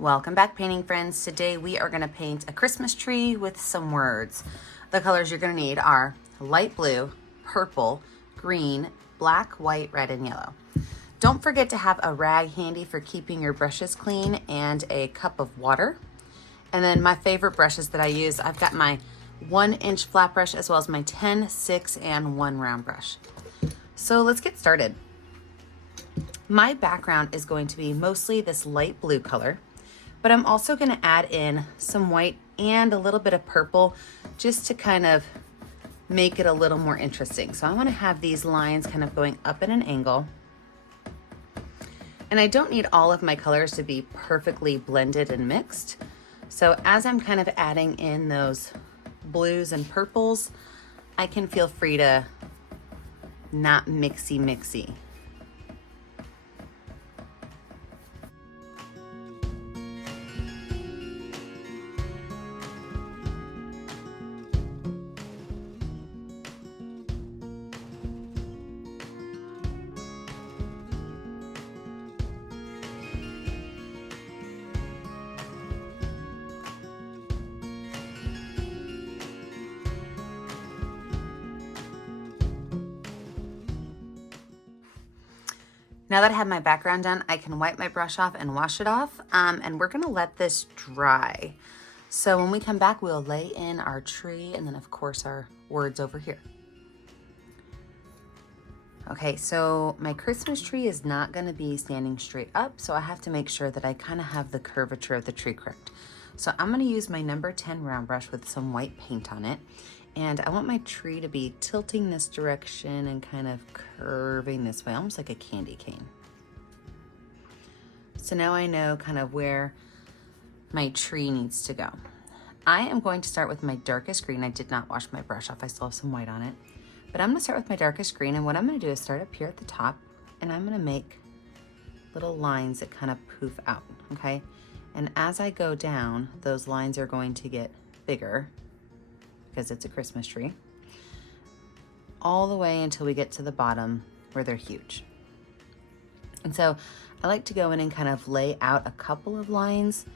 Welcome back, painting friends. Today we are going to paint a Christmas tree with some words. The colors you're going to need are light blue, purple, green, black, white, red, and yellow. Don't forget to have a rag handy for keeping your brushes clean and a cup of water. And then my favorite brushes that I use, I've got my 1-inch flat brush as well as my 10, 6, and 1 round brush. So let's get started. My background is going to be mostly this light blue color, but I'm also going to add in some white and a little bit of purple just to kind of make it a little more interesting. So I want to have these lines kind of going up at an angle. And I don't need all of my colors to be perfectly blended and mixed. So as I'm kind of adding in those blues and purples, I can feel free to not mixy. Now that I have my background done, I can wipe my brush off and wash it off, and we're gonna let this dry. So when we come back, we'll lay in our tree and then of course our words over here. Okay, so my Christmas tree is not gonna be standing straight up, so I have to make sure that I kind of have the curvature of the tree correct. So I'm gonna use my number 10 round brush with some white paint on it. And I want my tree to be tilting this direction and kind of curving this way, almost like a candy cane. So now I know kind of where my tree needs to go. I am going to start with my darkest green. I did not wash my brush off. I still have some white on it. But I'm gonna start with my darkest green, and what I'm gonna do is start up here at the top, and I'm gonna make little lines that kind of poof out, okay? And as I go down, those lines are going to get bigger, because it's a Christmas tree, all the way until we get to the bottom where they're huge. And so I like to go in and kind of lay out a couple of lines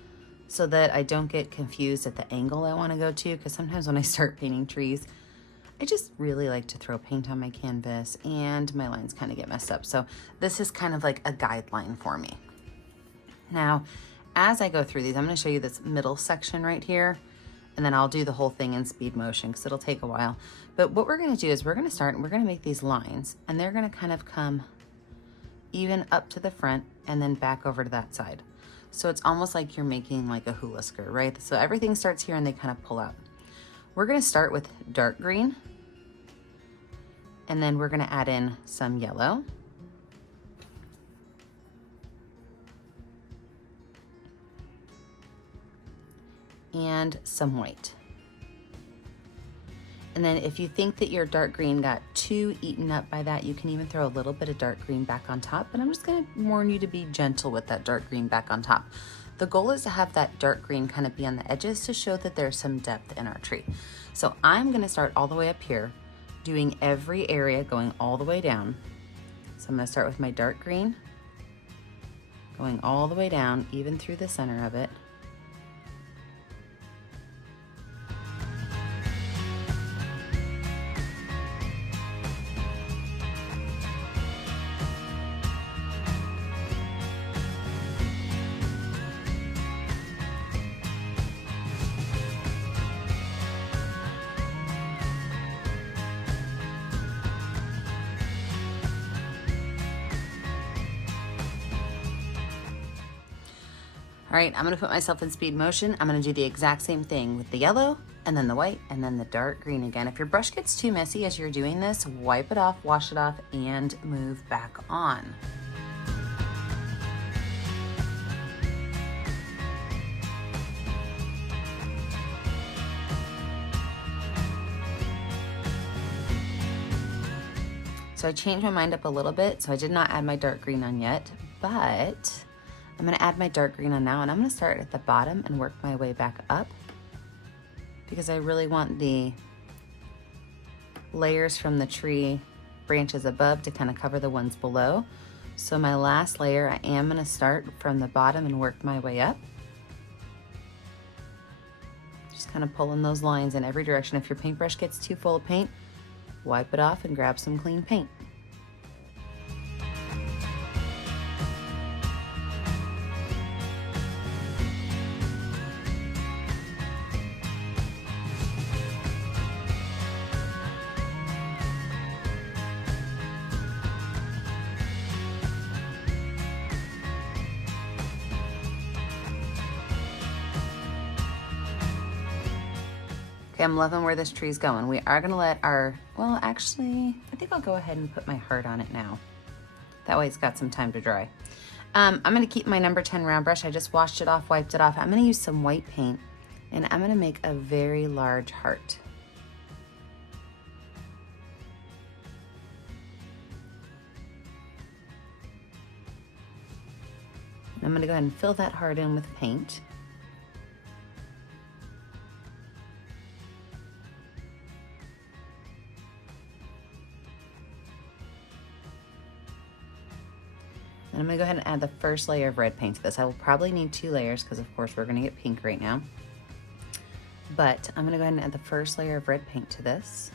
so that I don't get confused at the angle I want to go to, because sometimes when I start painting trees, I just really like to throw paint on my canvas and my lines kind of get messed up. So this is kind of like a guideline for me. Now, as I go through these, I'm going to show you this middle section right here, and then I'll do the whole thing in speed motion because it'll take a while. But what we're gonna do is we're gonna start and we're gonna make these lines, and they're gonna kind of come even up to the front and then back over to that side. So it's almost like you're making like a hula skirt, right? So everything starts here and they kind of pull out. We're gonna start with dark green, and then we're gonna add in some yellow. And some white. And then if you think that your dark green got too eaten up by that, you can even throw a little bit of dark green back on top, but I'm just gonna warn you to be gentle with that dark green back on top. The goal is to have that dark green kind of be on the edges to show that there's some depth in our tree. So I'm gonna start all the way up here, doing every area going all the way down. So I'm gonna start with my dark green, going all the way down, even through the center of it. All right, I'm gonna put myself in speed motion. I'm gonna do the exact same thing with the yellow, and then the white, and then the dark green again. If your brush gets too messy as you're doing this, wipe it off, wash it off, and move back on. So I changed my mind up a little bit, so I did not add my dark green on yet, but I'm gonna add my dark green on now, and I'm gonna start at the bottom and work my way back up because I really want the layers from the tree branches above to kind of cover the ones below. So my last layer, I am gonna start from the bottom and work my way up. kind of pulling those lines in every direction. If your paintbrush gets too full of paint, wipe it off and grab some clean paint. Okay, I'm loving where this tree's going. We are gonna let our, well, actually, I think I'll go ahead and put my heart on it now. That way it's got some time to dry. I'm gonna keep my number 10 round brush. I just washed it off, wiped it off. I'm gonna use some white paint and I'm gonna make a very large heart. I'm gonna go ahead and fill that heart in with paint. And I'm gonna go ahead and add the first layer of red paint to this. I will probably need 2 layers because of course we're gonna get pink right now. But I'm gonna go ahead and add the first layer of red paint to this.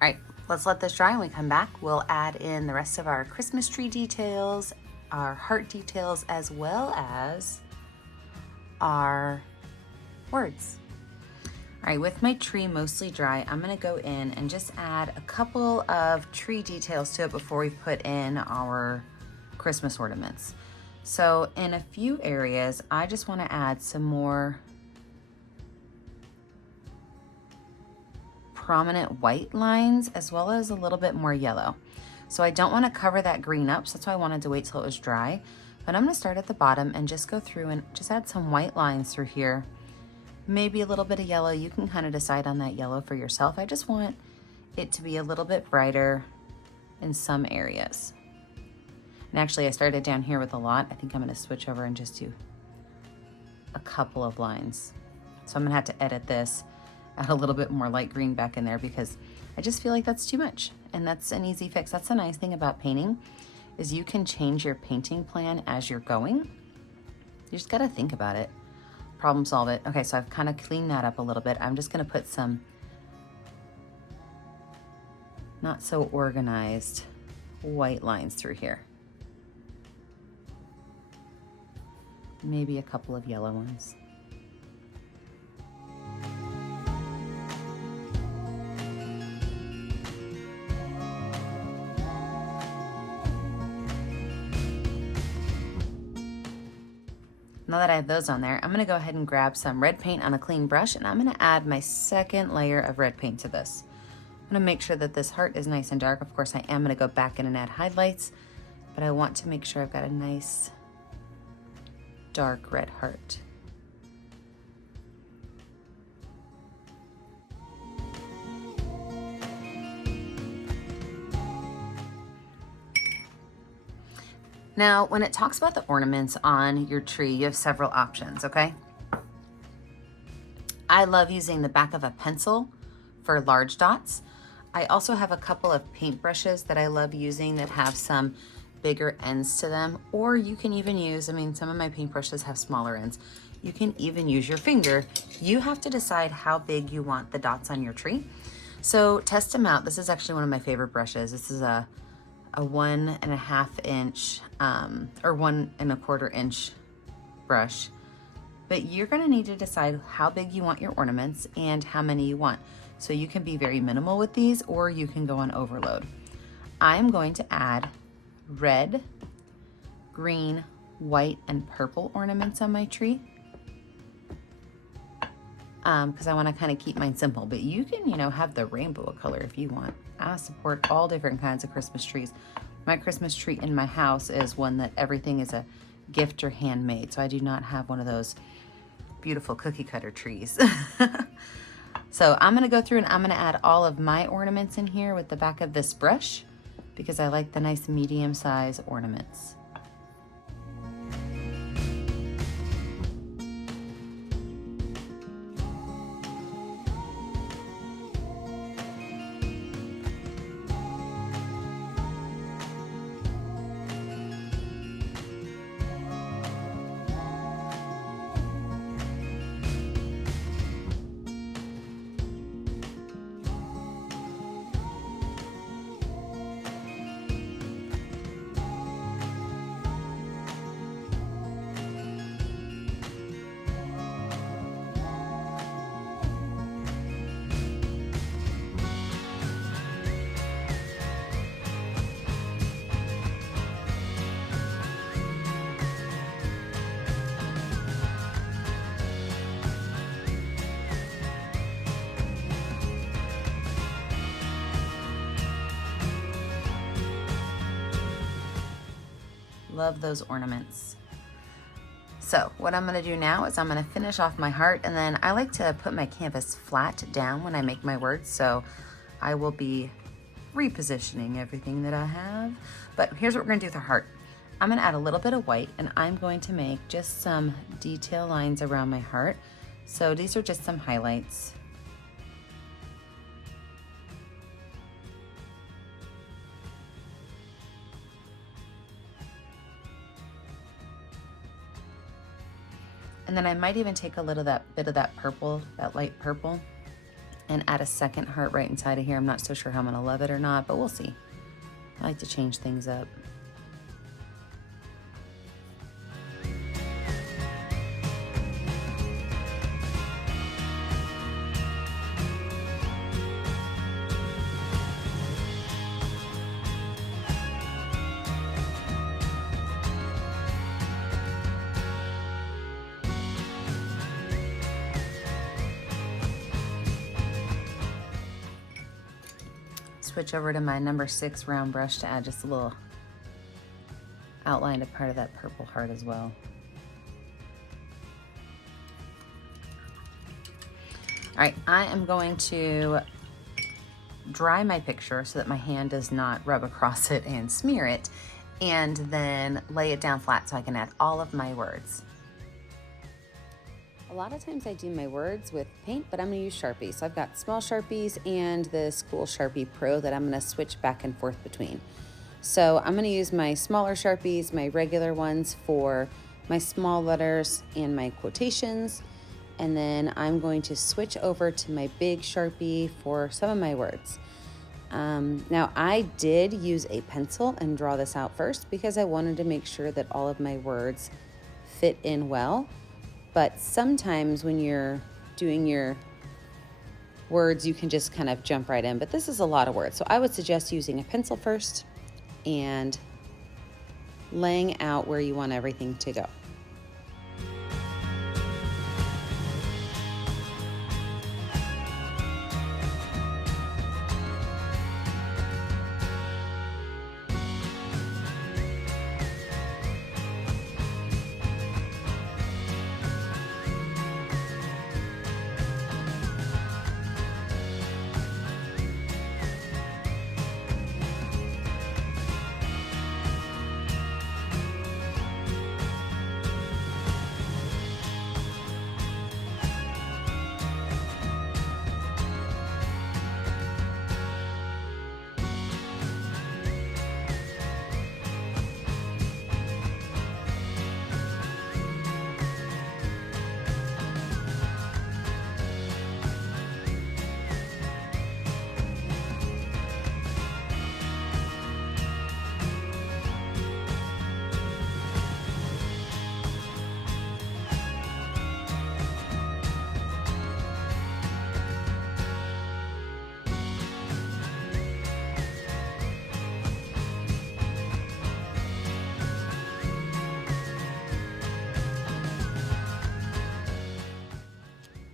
All right, let's let this dry. When we come back, we'll add in the rest of our Christmas tree details, our heart details, as well as our words. All right, with my tree mostly dry, I'm gonna go in and just add a couple of tree details to it before we put in our Christmas ornaments. So in a few areas, I just wanna add some more prominent white lines as well as a little bit more yellow. So I don't want to cover that green up, so that's why I wanted to wait till it was dry. But I'm going to start at the bottom and just go through and just add some white lines through here. Maybe a little bit of yellow. You can kind of decide on that yellow for yourself. I just want it to be a little bit brighter in some areas. And actually I started down here with a lot. I think I'm going to switch over and just do a couple of lines. So I'm going to have to edit this, add a little bit more light green back in there because I just feel like that's too much, and that's an easy fix. That's the nice thing about painting is you can change your painting plan as you're going. You just got to think about it, problem solve it. Okay, so I've kind of cleaned that up a little bit. I'm just going to put some not so organized white lines through here. Maybe a couple of yellow ones. Now that I have those on there, I'm gonna go ahead and grab some red paint on a clean brush and I'm gonna add my second layer of red paint to this. I'm gonna make sure that this heart is nice and dark. Of course, I am gonna go back in and add highlights, but I want to make sure I've got a nice dark red heart. Now, when it talks about the ornaments on your tree, you have several options, okay? I love using the back of a pencil for large dots. I also have a couple of paintbrushes that I love using that have some bigger ends to them, or you can even use, I mean, some of my paintbrushes have smaller ends. You can even use your finger. You have to decide how big you want the dots on your tree. So test them out. This is actually one of my favorite brushes. This is a 1.5 inch or 1.25 inch brush, but you're going to need to decide how big you want your ornaments and how many you want. So you can be very minimal with these, or you can go on overload. I'm going to add red, green, white, and purple ornaments on my tree because I want to kind of keep mine simple, but you can, have the rainbow color if you want. I support all different kinds of Christmas trees. My Christmas tree in my house is one that everything is a gift or handmade, so I do not have one of those beautiful cookie cutter trees. So I'm gonna go through and I'm gonna add all of my ornaments in here with the back of this brush because I like the nice medium size ornaments. Love those ornaments. So what I'm gonna do now is I'm gonna finish off my heart, and then I like to put my canvas flat down when I make my words, so I will be repositioning everything that I have. But here's what we're gonna do with our heart. I'm gonna add a little bit of white, and I'm going to make just some detail lines around my heart. So these are just some highlights. And then I might even take a little bit of that purple, that light purple, and add a second heart right inside of here. I'm not so sure how I'm gonna love it or not, but we'll see. I like to change things up. Switch over to my number 6 round brush to add just a little outline to part of that purple heart as well. All right, I am going to dry my picture so that my hand does not rub across it and smear it, and then lay it down flat so I can add all of my words. A lot of times I do my words with paint, but I'm gonna use Sharpie. So I've got small Sharpies and the School Sharpie Pro that I'm gonna switch back and forth between. So I'm gonna use my smaller Sharpies, my regular ones for my small letters and my quotations. And then I'm going to switch over to my big Sharpie for some of my words. Now I did use a pencil and draw this out first because I wanted to make sure that all of my words fit in well. But sometimes when you're doing your words, you can just kind of jump right in. But this is a lot of words. So I would suggest using a pencil first and laying out where you want everything to go.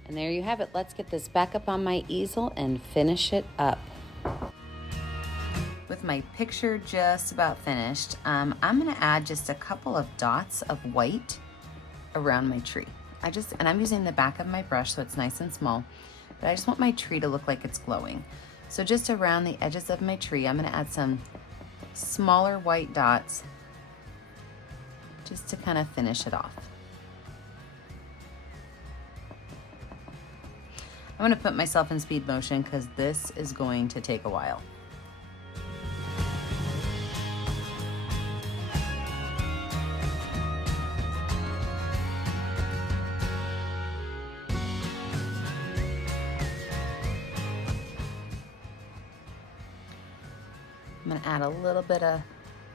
And there you have it. Let's get this back up on my easel and finish it up. With my picture just about finished, I'm gonna add just a couple of dots of white around my tree. And I'm using the back of my brush so it's nice and small, but I just want my tree to look like it's glowing. So just around the edges of my tree, I'm gonna add some smaller white dots just to kind of finish it off. I'm gonna put myself in speed motion because this is going to take a while. I'm gonna add a little bit of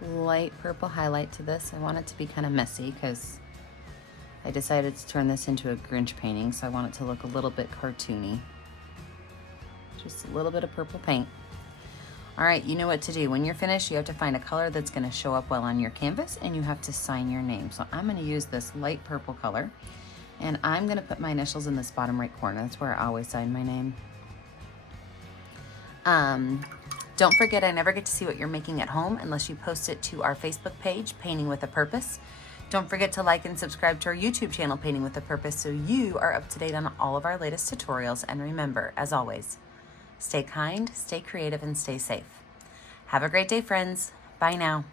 light purple highlight to this. I want it to be kind of messy because I decided to turn this into a Grinch painting, so I want it to look a little bit cartoony. Just a little bit of purple paint. All right, you know what to do. When you're finished, you have to find a color that's gonna show up well on your canvas, and you have to sign your name. So I'm gonna use this light purple color, and I'm gonna put my initials in this bottom right corner. That's where I always sign my name. Don't forget, I never get to see what you're making at home unless you post it to our Facebook page, Painting with a Purpose. Don't forget to like and subscribe to our YouTube channel, Painting with a Purpose, so you are up to date on all of our latest tutorials. And remember, as always, stay kind, stay creative, and stay safe. Have a great day, friends. Bye now.